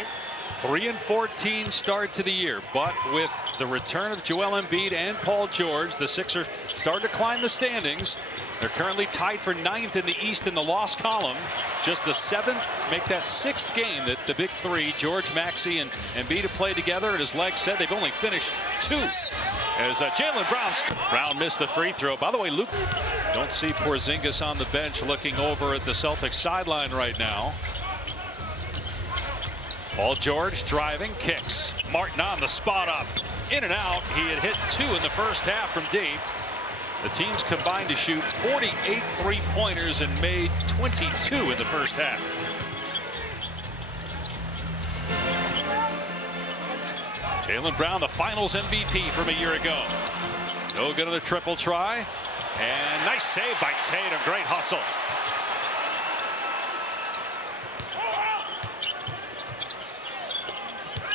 guys. 3-14 start to the year, but with the return of Joel Embiid and Paul George, the Sixers start to climb the standings. They're currently tied for 9th in the East in the loss column. Just the 7th, make that 6th game that the big three, George, Maxey, and Embiid have played together. And as Legs said, they've only finished 2. As Jaylen Brown missed the free throw. By the way, Luke, don't see Porzingis on the bench looking over at the Celtics sideline right now. Paul George driving, kicks. Martin on the spot up, in and out. He had hit 2 in the first half from deep. The teams combined to shoot 48 three-pointers and made 22 in the first half. Jaylen Brown, the finals MVP from a year ago. No good on the triple try. And nice save by Tatum. Great hustle.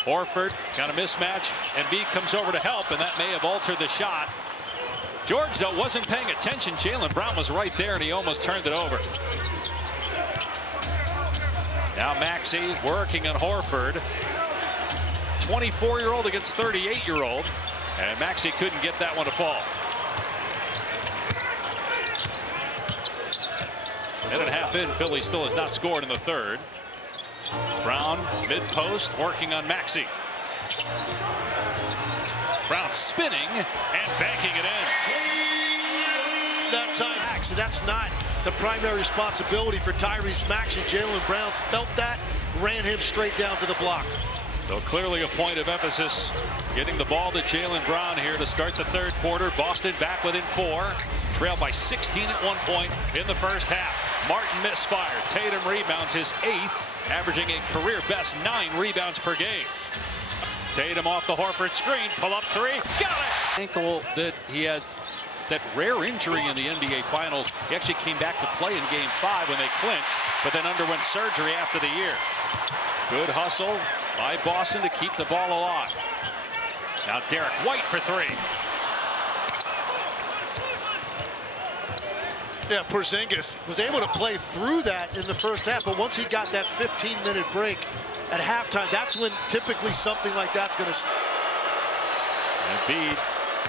Horford got a mismatch. Embiid comes over to help, and that may have altered the shot. George, though, wasn't paying attention. Jaylen Brown was right there, and he almost turned it over. Now Maxey working on Horford. 24-year-old against 38-year-old. And Maxey couldn't get that one to fall. Minute and a half in, Philly still has not scored in the third. Brown mid-post working on Maxey. Brown spinning and banking it in. That time, and that's not the primary responsibility for Tyrese Maxey. Jaylen Brown felt that, ran him straight down to the block. So clearly a point of emphasis getting the ball to Jaylen Brown here to start the third quarter. Boston back within 4, trailed by 16 at one point in the first half. Martin misfired. Tatum rebounds, his 8th, averaging a career best 9 rebounds per game. Tatum off the Horford screen, pull up 3, got it! Ankle that he had, that rare injury in the NBA Finals. He actually came back to play in Game 5 when they clinched, but then underwent surgery after the year. Good hustle by Boston to keep the ball alive. Now Derek White for 3. Yeah, Porzingis was able to play through that in the first half, but once he got that 15-minute break at halftime, that's when typically something like that's going to. Embiid.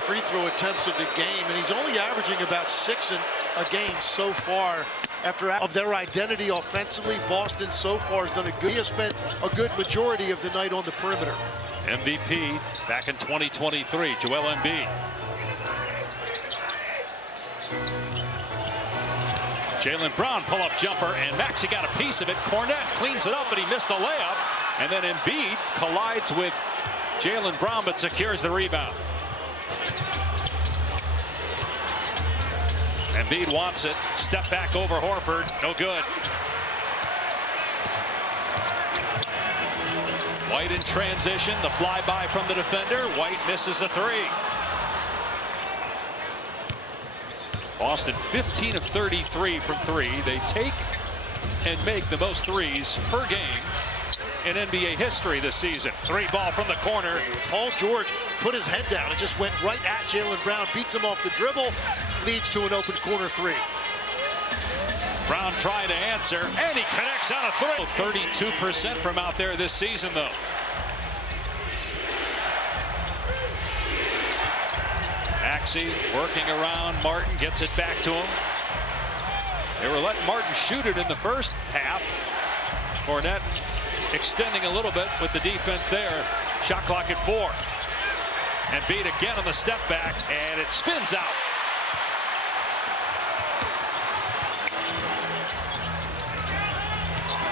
Free throw attempts of the game, and he's only averaging about 6 a game so far. After of their identity offensively, Boston so far has done a good. He has spent a good majority of the night on the perimeter. MVP back in 2023, Joel Embiid. Jaylen Brown pull-up jumper, and Maxey got a piece of it. Cornette cleans it up, but he missed the layup. And then Embiid collides with Jaylen Brown, but secures the rebound. Embiid wants it. Step back over Horford. No good. White in transition. The flyby from the defender. White misses a 3. Boston 15 of 33 from 3. They take and make the most threes per game in NBA history this season. 3 ball from the corner. Paul George put his head down and just went right at Jaylen Brown, beats him off the dribble, leads to an open corner 3. Brown trying to answer, and he connects on a throw. 32% from out there this season, though. Maxey working around Martin, gets it back to him. They were letting Martin shoot it in the first half. Cornette extending a little bit with the defense there. Shot clock at 4. Embiid again on the step back, and it spins out.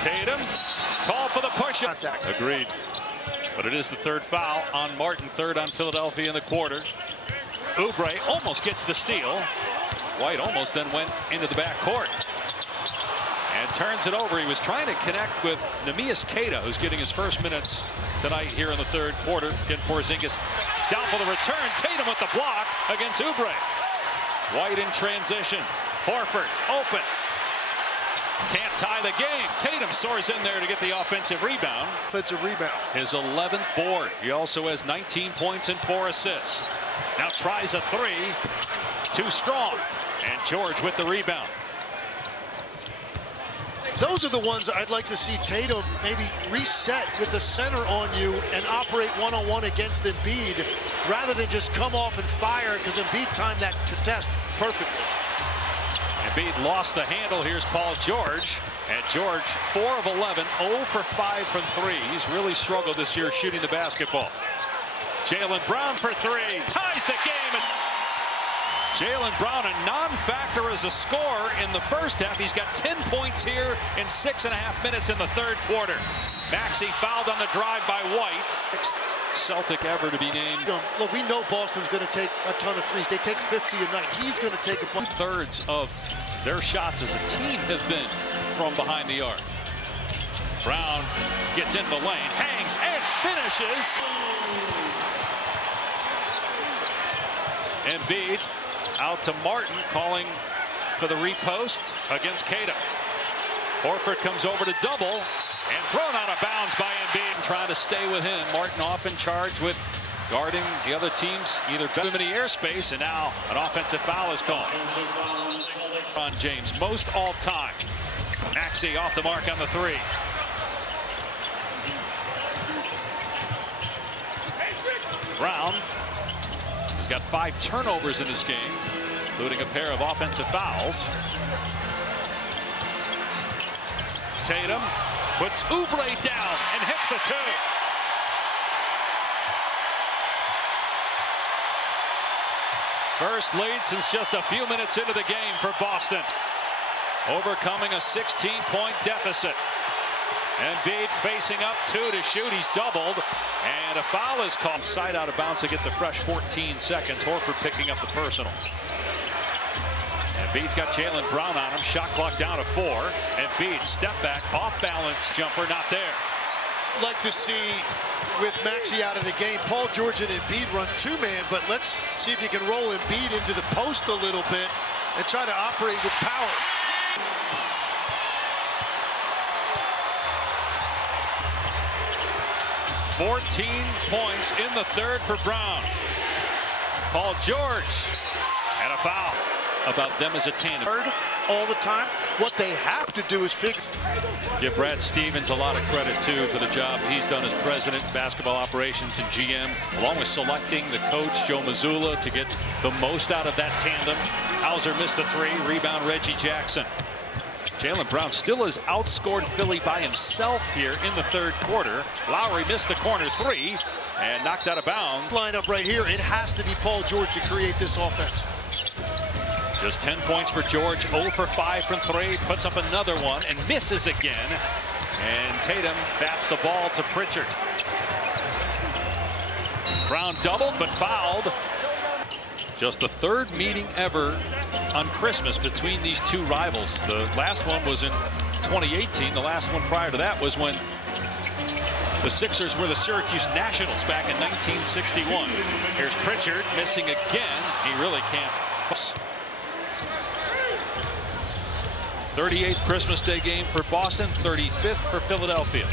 Tatum, call for the push-up. Agreed. But it is the 3rd foul on Martin, 3rd on Philadelphia in the quarter. Oubre almost gets the steal. White almost then went into the backcourt and turns it over. He was trying to connect with Neemias Queta, who's getting his first minutes tonight here in the 3rd quarter. Again, Porzingis down for the return. Tatum with the block against Oubre. White in transition. Horford open. Can't tie the game. Tatum soars in there to get the offensive rebound. His 11th board. He also has 19 points and 4 assists. Now tries a 3. Too strong. And George with the rebound. Those are the ones I'd like to see Tatum maybe reset with the center on you and operate one-on-one against Embiid rather than just come off and fire, because Embiid timed that contest perfectly. Embiid lost the handle. Here's Paul George. And George, 4 of 11, 0 for 5 from 3. He's really struggled this year shooting the basketball. Jaylen Brown for 3. Ties the game. Jaylen Brown, a non-factor as a scorer in the first half. He's got 10 points here in 6.5 minutes in the third quarter. Maxey fouled on the drive by White. Sixth Celtic ever to be named. Look, we know Boston's going to take a ton of threes. They take 50 a night. He's going to take a bunch. 2/3 of their shots as a team have been from behind the arc. Brown gets in the lane, hangs and finishes. Embiid out to Martin, calling for the repost against Tatum. Horford comes over to double and thrown out of bounds by Embiid, trying to stay with him. Martin often charged with guarding the other team's either better than the airspace, and now an offensive foul is called on James, most all time. Maxey off the mark on the 3. Brown has got 5 turnovers in this game, including a pair of offensive fouls. Tatum puts Oubre down and hits the 2. First lead since just a few minutes into the game for Boston. Overcoming a 16-point deficit. Embiid facing up 2 to shoot. He's doubled. And a foul is called. Side out of bounds to get the fresh 14 seconds. Horford picking up the personal. Embiid's got Jaylen Brown on him. Shot clock down to 4. Embiid step back, off balance jumper, not there. Like to see, with Maxey out of the game, Paul George and Embiid run 2-man, but let's see if you can roll Embiid into the post a little bit and try to operate with power. "14 points in the third for Brown. Paul George and a foul. About them as a tandem. All the time. What they have to do is fix. Give Brad Stevens a lot of credit too for the job he's done as president, basketball operations, and GM, along with selecting the coach Joe Mazzulla to get the most out of that tandem. Hauser missed the 3. Rebound Reggie Jackson. Jaylen Brown still has outscored Philly by himself here in the third quarter. Lowry missed the corner 3 and knocked out of bounds. Lineup right here. It has to be Paul George to create this offense. Just 10 points for George, 0 for 5 from 3, puts up another one and misses again. And Tatum bats the ball to Pritchard. Brown doubled but fouled. Just the 3rd meeting ever on Christmas between these 2 rivals. The last one was in 2018. The last one prior to that was when the Sixers were the Syracuse Nationals back in 1961. Here's Pritchard missing again. He really can't. 38th Christmas Day game for Boston, 35th for Philadelphia.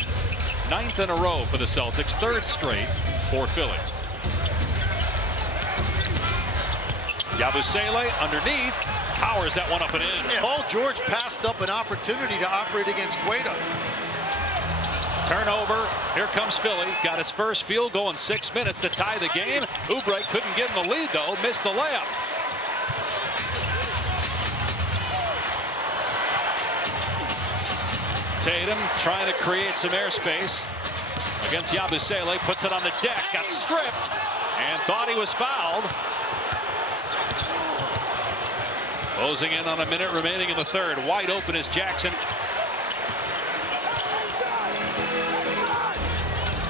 9th in a row for the Celtics, 3rd straight for Philly. Yabusele underneath, powers that one up and in. Yeah, Paul George passed up an opportunity to operate against Cueto. Turnover, here comes Philly. Got its first field goal in 6 minutes to tie the game. Oubre couldn't get in the lead though, missed the layup. Tatum trying to create some airspace against Yabusele, puts it on the deck, got stripped, and thought he was fouled. Closing in on a minute remaining in the third. Wide open is Jackson.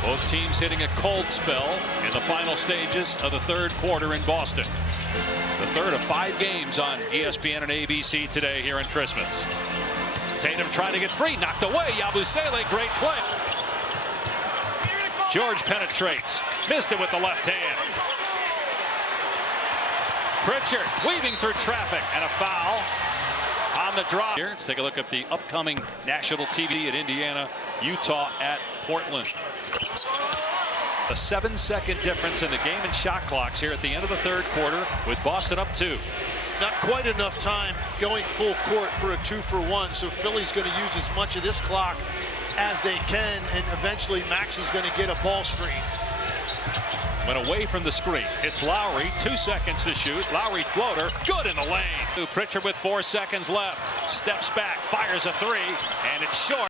Both teams hitting a cold spell in the final stages of the third quarter in Boston. The third of 5 games on ESPN and ABC today here in Christmas. Tatum trying to get free, knocked away. Yabusele, great play. George penetrates, missed it with the left hand. Pritchard weaving through traffic, and a foul on the drop. Here, let's take a look at the upcoming national TV at Indiana, Utah at Portland. A 7-second difference in the game and shot clocks here at the end of the third quarter with Boston up 2. Not quite enough time going full court for a 2-for-1, so Philly's going to use as much of this clock as they can, and eventually Maxi's going to get a ball screen. Went away from the screen. It's Lowry, 2 seconds to shoot. Lowry floater, good in the lane. Pritchard with 4 seconds left. Steps back, fires a three, and it's short.